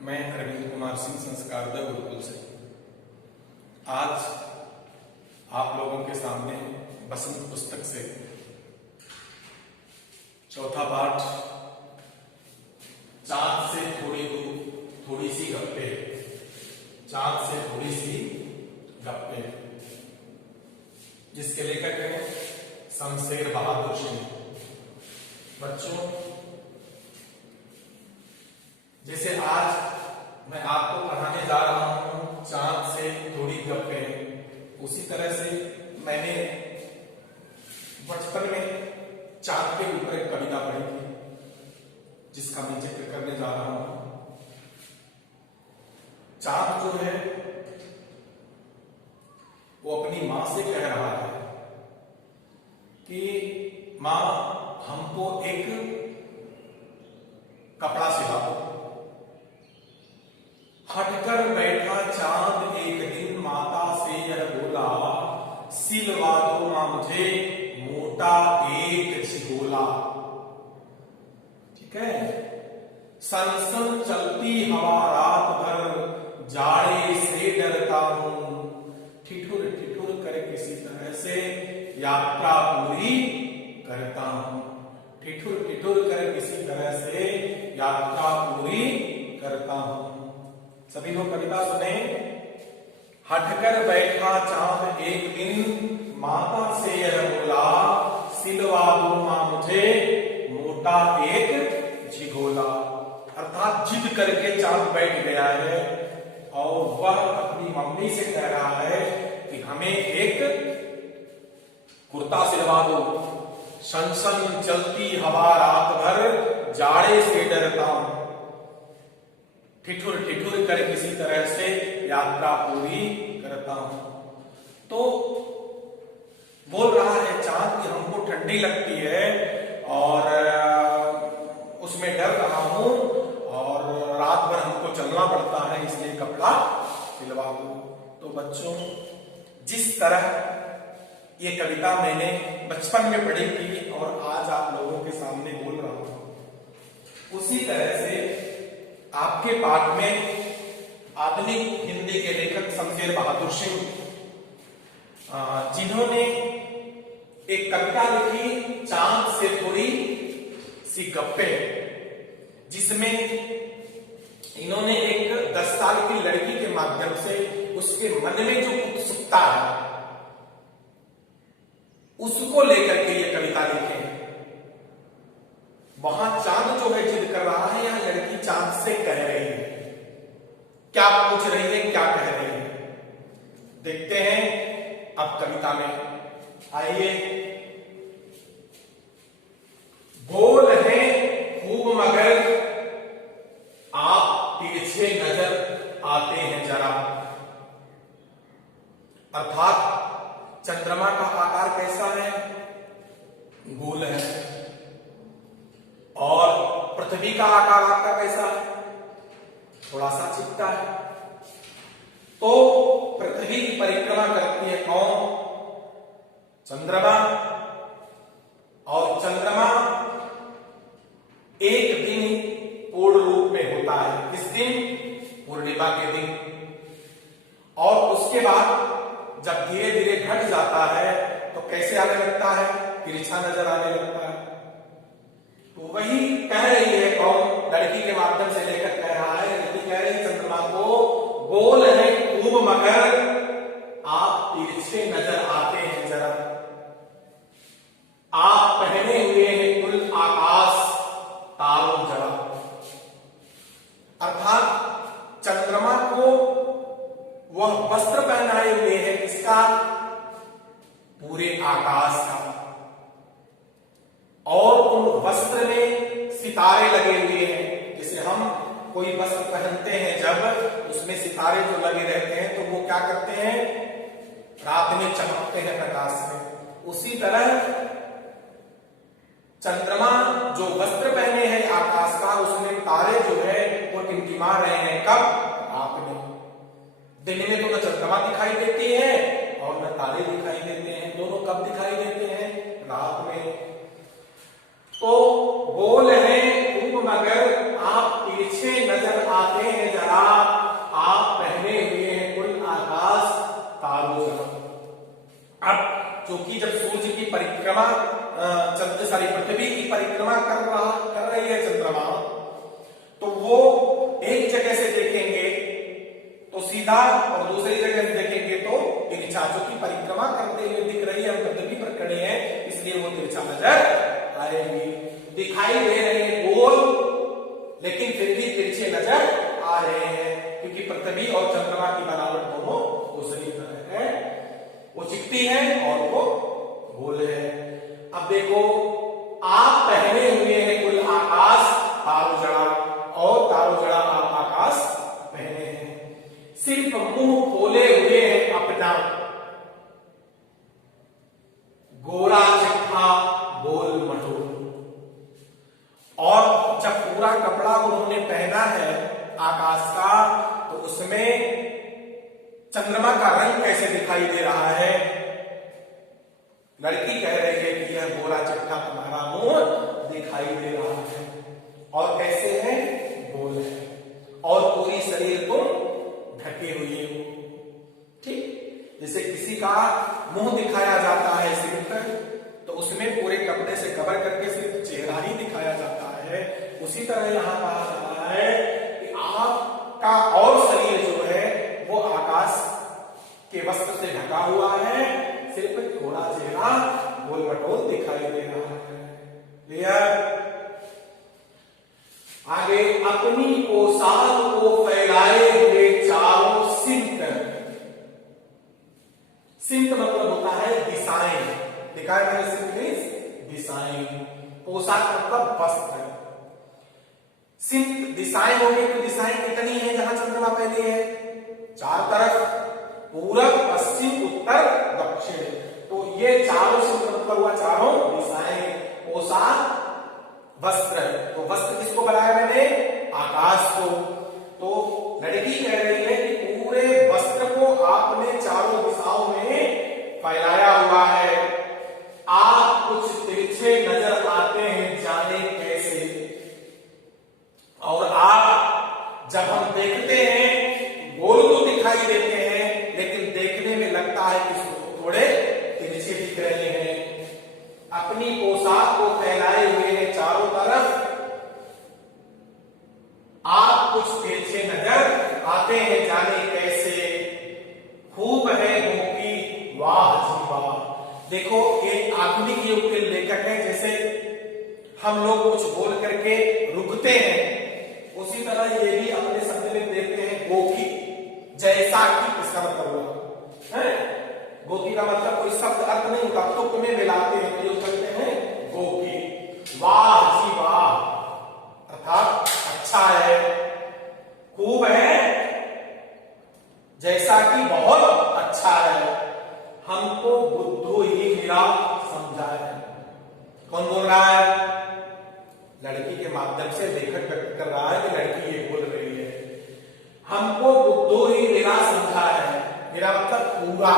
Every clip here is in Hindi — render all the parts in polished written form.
मैं अरविंद कुमार सिंह संस्कारदय गुरुकुल से आज आप लोगों के सामने बसंत पुस्तक से चौथा पाठ चांद से थोड़ी सी गप्पे, चांद से थोड़ी सी गप्पे, जिसके लेखक हैं शमशेर बहादुर सिंह। बच्चों, जैसे आज मैं आपको पढ़ाने जा रहा हूं चांद से थोड़ी गप्पे, उसी तरह से मैंने बचपन में चांद के ऊपर एक कविता पढ़ी थी, जिसका मैं जिक्र करने जा रहा हूं। चांद जो है वो अपनी मां से कह रहा है कि मां, हमको एक कपड़ा सिला दो। हटकर बैठा चांद एक दिन माता से यह बोला, सिलवा दो मां मुझे मोटा एक झिगोला। ठीक है। सन सन चलती हवा रात भर, जाड़े से डरता हूं, ठिठुर ठिठुर कर किसी तरह से यात्रा पूरी करता हूं। ठिठुर ठिठुर कर किसी तरह से यात्रा पूरी करता हूं। सभी लोग कविता सुने। हटकर बैठा चांद एक दिन माता से यह बोला, सिलवा दो मां मुझे मोटा एक झिगोला। अर्थात जिद करके चांद बैठ गया है और वह अपनी मम्मी से कह रहा है कि हमें एक कुर्ता सिलवा दो। सन चलती हवा रात भर, जाड़े से डरता हूं, ठिठुर ठिठुर कर किसी तरह से यात्रा पूरी करता हूं। तो बोल रहा है चांद कि हमको ठंडी लगती है और उसमें डर रहा हूं और रात भर हमको चलना पड़ता है, इसलिए कपड़ा सिलवा दो। तो बच्चों, जिस तरह ये कविता मैंने बचपन में पढ़ी थी और आज आप लोगों के सामने बोल रहा हूं, उसी तरह से आपके पाठ में आधुनिक हिंदी के लेखक शमशेर बहादुर सिंह, जिन्होंने एक कविता लिखी चांद से थोड़ी सी गप्पे, जिसमें इन्होंने एक 10 साल की लड़की के माध्यम से उसके मन में जो उत्सुकता है उसको लेकर के ये कविता लिखे। वहां चांद जो है जिद कर रहा है, यह लड़की चांद से कह रही है। क्या पूछ रही है, क्या कह रही है, देखते हैं अब कविता में। आइए। गोल है खूब मगर आप तिरछे नजर आते हैं जरा। अर्थात चंद्रमा का आकार कैसा है? गोल है। और पृथ्वी का आकार आपका कैसा है? थोड़ा सा चिपटा है। तो पृथ्वी की परिक्रमा करती है कौन? चंद्रमा। और चंद्रमा एक दिन पूर्ण रूप में होता है। किस दिन? पूर्णिमा के दिन। और उसके बाद जब धीरे धीरे घट जाता है तो कैसे आने लगता है? तिरछा नजर आने लगता है। तो वही कह रही है कौन? लड़की के माध्यम से लेकर कह रहा है, लड़की कह रही है चंद्रमा को, गोल है खूब मगर आप तिरछे नजर आते हैं जरा। आप पहने हुए हैं कुल आकाश तारों जरा। अर्थात चंद्रमा को वह वस्त्र पहनाए हुए है, किसका? पूरे आकाश का। और उन वस्त्र में सितारे लगे हुए हैं। जैसे हम कोई वस्त्र पहनते हैं जब, उसमें सितारे जो लगे रहते हैं तो वो क्या करते हैं? रात में चमकते हैं प्रकाश में। उसी तरह चंद्रमा जो वस्त्र पहने हैं आकाश का, उसमें तारे जो है वो टिमटिमा रहे हैं। कब? रात में। दिन में तो न चंद्रमा दिखाई देती है और न तारे दिखाई देते हैं। दोनों कब दिखाई देते हैं? रात में। तो गोल है खूब मगर आप परिक्रमा सारी पृथ्वी की परिक्रमा कर रही है चंद्रमा, तो वो एक जगह से देखेंगे तो सीधा और दूसरी जगह से देखेंगे तो तिरछा, जो कि परिक्रमा करते हुए दिख रही है, हम पृथ्वी पर खड़े हैं इसलिए वो तिरछा नजर आएगी। दिखाई दे रहे हैं गोल लेकिन फिर भी तिरछे नजर आ रहे हैं, क्योंकि पृथ्वी और चंद्रमा की बनावट दोनों दूसरी तरह है, वो चिकटी है और वो गोल है। अब देखो, आप पहने हुए हैं कुल आकाश तारो जड़ा, और तारो जड़ा आप आकाश पहने हैं, सिर्फ मुंह खोले हुए हैं अपना, गोरा चिट्ठा गोल मटोल। और जब पूरा कपड़ा उन्होंने पहना है आकाश का, तो उसमें चंद्रमा का रंग कैसे दिखाई दे रहा है? लड़की कह रही है कि यह गोरा चिट्ठा तुम्हारा मुंह दिखाई दे रहा है, और कैसे है? गोल है, और पूरी शरीर को ढके हुए हो। ठीक, जैसे किसी का मुंह दिखाया जाता है सिर्फ, तो उसमें पूरे कपड़े से कवर करके सिर्फ चेहरा ही दिखाया जाता है, उसी तरह यहां कहा जाता है कि आपका और शरीर जो है वो आकाश के वस्त्र से ढका हुआ है, सिर्फ थोड़ा चेहरा गोल मटोल दिखाई दे रहा है। क्लियर? आगे, अपनी पोशाक को फैलाए हुए चारों सिंत। सिंत मतलब होता है दिशाएं, दिखाए मैंने सिंत दिशाएं, पोशाक मतलब वस्त्र। सिंत दिशाएं होगी, तो दिशाएं कितनी है जहां चंद्रमा पहले है? चार तरफ, पूरब पश्चिम उत्तर दक्षिण, तो ये चारों सिंत मतलब हुआ चारों दिशाएं। पोशाक वस्त्र, तो वस्त्र किसको बनाया मैंने? आकाश को। तो लड़की कह रही है कि पूरे वस्त्र को आपने चारों दिशाओं में फैलाया हुआ है, आप कुछ तिरछे नजर आते हैं जाने कैसे, और आप जब हम देखते हैं गोल तो दिखाई देते हैं, लेकिन देखने में लगता है कि थोड़े तिरछे दिख रहे हैं। अपनी पोशाक को फैलाए हुए हैं चारों तरफ, आप कुछ तिरछे नजर आते हैं जाने कैसे, खूब है मोकी वाह जी वाह। देखो, एक आधुनिक युग के लेखक हैं, जैसे हम लोग कुछ बोल करके रुकते हैं, उसी तरह ये भी अपने शब्द में देते हैं गोकी, जैसा कि इसका मतलब हुआ है। गोकी का मतलब कोई शब्द अर्थ नहीं होता, तुक में मिलाते हैं तो कहते हैं गोकी। वाह जी वाह अर्थात अच्छा है, खूब है, जैसा कि बहुत अच्छा है, हमको बुद्धू ही मेरा समझा है। कौन बोल रहा है? लड़की के माध्यम से लेखक व्यक्त कर रहा है कि लड़की ये बोल रही है, हमको बुद्धू ही मेरा समझा है। मेरा मतलब पूरा,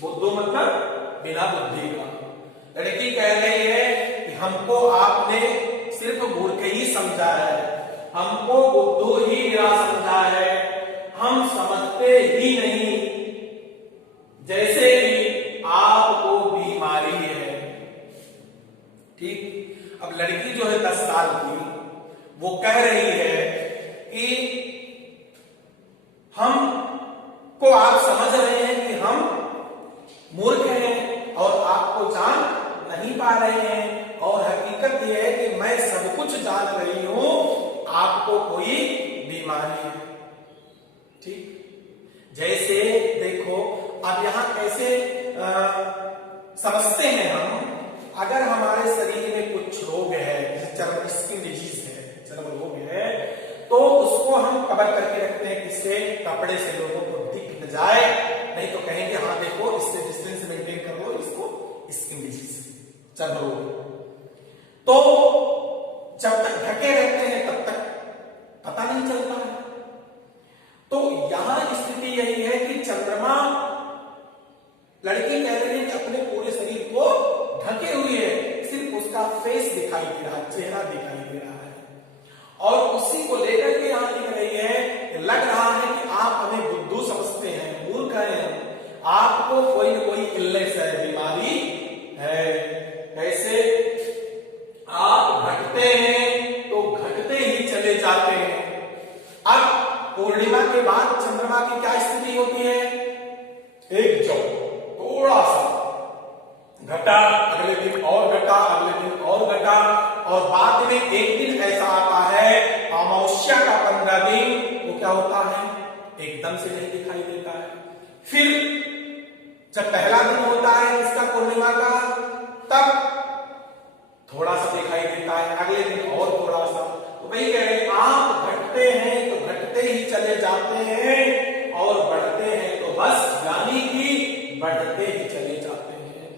बुद्धू मतलब बिना बुद्धि का। लड़की कह रही है कि हमको आपने सिर्फ मूर्ख ही समझा है, हमको बुद्धू ही मेरा समझा है, हम समझते ही नहीं, जैसे कि आपको बीमारी है। ठीक, अब लड़की जो है 10 साल की, वो कह रही है कि हमको आप समझ रहे हैं कि हम मूर्ख हैं और आपको जान नहीं पा रहे हैं, और हकीकत यह है कि मैं सब कुछ जान रही हूं, आपको कोई बीमारी है। ठीक, जैसे देखो अब यहां कैसे समझते हैं हम, अगर हमारे शरीर में कुछ रोग है, जैसे चर्म स्किन डिजीज है, चर्म रोग है, तो उसको हम कवर करके रखते हैं, किससे? कपड़े से, लोगों को दिख न जाए, नहीं तो कहेंगे हाँ देखो इससे डिस्टेंस मेंटेन कर लो, इसको स्किन डिजीज चर्म रोग। तो जब तक ढके रहते हैं तब तक पता नहीं चलता है। तो यहां स्थिति यही है कि चंद्रमा, लड़की कह रही है कि अपने पूरे शरीर को ढके हुए है, सिर्फ उसका फेस दिखाई दे रहा है, चेहरा दिखाई दे रहा है, और उसी को लेकर के यहां लिख रही है, लग रहा है कि आप हमें बुद्धू समझते हैं, मूर्ख हैं, आपको कोई न कोई इलनेस है, बीमारी है। के बाद चंद्रमा की क्या स्थिति होती है? एक जो थोड़ा सा घटा, अगले दिन और घटा, अगले दिन और घटा, और बाद में एक दिन ऐसा आता है अमावस्या का 15 दिन, वो क्या होता है? एकदम से नहीं दिखाई देता है। फिर जब पहला दिन होता है इसका पूर्णिमा का, तब थोड़ा सा दिखाई देता है, अगले दिन और थोड़ा सा। तो वही कह रहे आप घटते हैं तो घटते ही चले जाते हैं, और बढ़ते हैं तो बस यानी कि बढ़ते ही चले जाते हैं।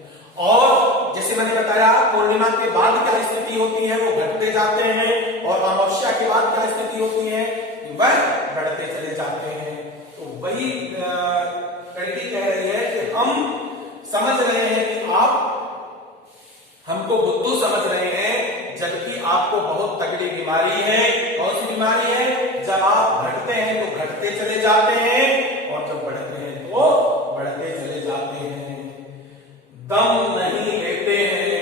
और जैसे मैंने बताया पूर्णिमा के बाद क्या स्थिति होती है? वो घटते जाते हैं, और अमावस्या के बाद क्या स्थिति होती है? वह बढ़ते चले जाते हैं। तो वही लड़की कह रही है कि हम समझ रहे हैं कि आप हमको बुद्धू समझ रहे हैं, जबकि आपको बहुत तगड़ी बीमारी है। कौन सी बीमारी है? जब आप घटते हैं तो घटते चले जाते हैं, और जब बढ़ते हैं तो बढ़ते चले जाते हैं। दम नहीं लेते हैं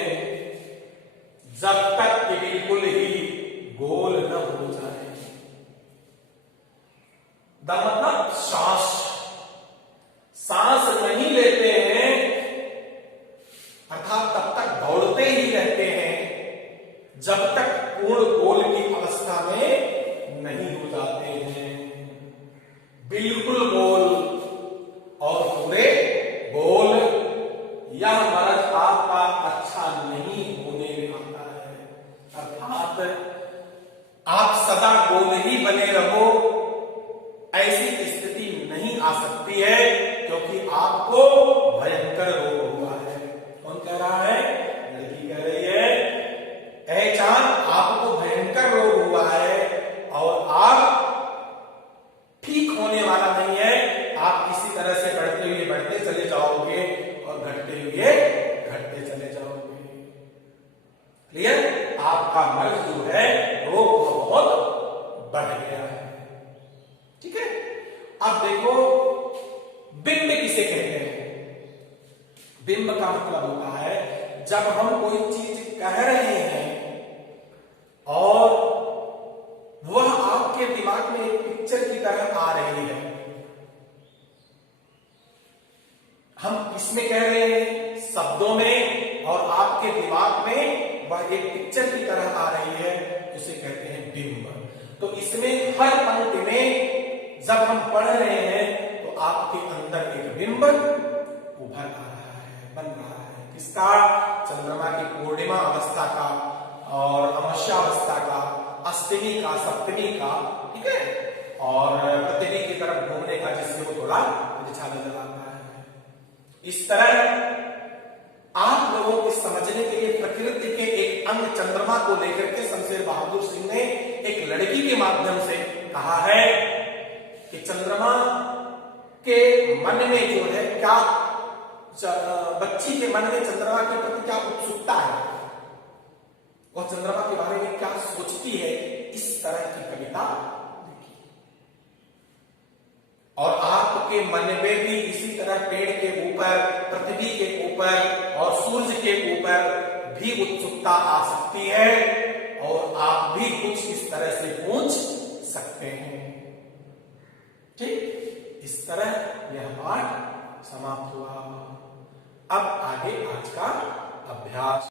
जब तक कि बिल्कुल ही गोल न हो जाए। दम मतलब सांस, सांस नहीं लेते हैं अर्थात तब तक दौड़ते ही रहते हैं जब तक पूर्ण गोल की अवस्था में नहीं हो जाते हैं। बिल्कुल गोल और पूरे गोल, यह मर्ज आपका अच्छा नहीं होने आता है। अर्थात आप सदा गोल ही बने रहो, ऐसी स्थिति नहीं आ सकती है, क्योंकि आपको भयंकर रोग हुआ है। कौन कह रहा है? लड़की कह रही है, ऐ चांद आपको भयंकर रोग हुआ है, और आप ठीक होने वाला नहीं है। आप इसी तरह से बढ़ते हुए बढ़ते चले जाओगे, और घटते हुए घटते चले जाओगे। क्लियर? आपका मर्ज जो है रोग बहुत बढ़ गया है। ठीक है? अब देखो बिंब किसे कहते हैं? बिंब का मतलब होता है जब हम कोई चीज कह रहे हैं और वह आपके दिमाग में एक पिक्चर की तरह आ रही है। हम किसमें कह रहे हैं? शब्दों में, और आपके दिमाग में वह एक पिक्चर की तरह आ रही है, उसे कहते हैं बिंब। तो इसमें हर पंक्ति में जब हम पढ़ रहे हैं तो आपके अंदर एक बिंब उभर आ रहा है, बन रहा है। किसका? चंद्रमा की पूर्णिमा अवस्था का, और अमावस्या अवस्था का, अष्टमी का, सप्तमी का, ठीक है, और पृथ्वी की तरफ घूमने का, जिससे वो थोड़ा अच्छा नजर आता है। इस तरह आप लोगों को समझने के लिए प्रकृति के एक अंग चंद्रमा को लेकर के शमशेर बहादुर सिंह ने एक लड़की के माध्यम से कहा है कि चंद्रमा के मन में जो है क्या, बच्ची के मन में चंद्रमा के प्रति क्या उत्सुकता है, वह चंद्रमा के बारे में क्या सोचती है, इस तरह की कविता लिखी। और आपके मन में भी इसी तरह पेड़ के ऊपर, पृथ्वी के ऊपर और सूरज के ऊपर भी उत्सुकता आ सकती है, और आप भी कुछ इस तरह से पूछ सकते हैं। ठीक, इस तरह यह पाठ समाप्त हुआ। अब आगे आज का अभ्यास।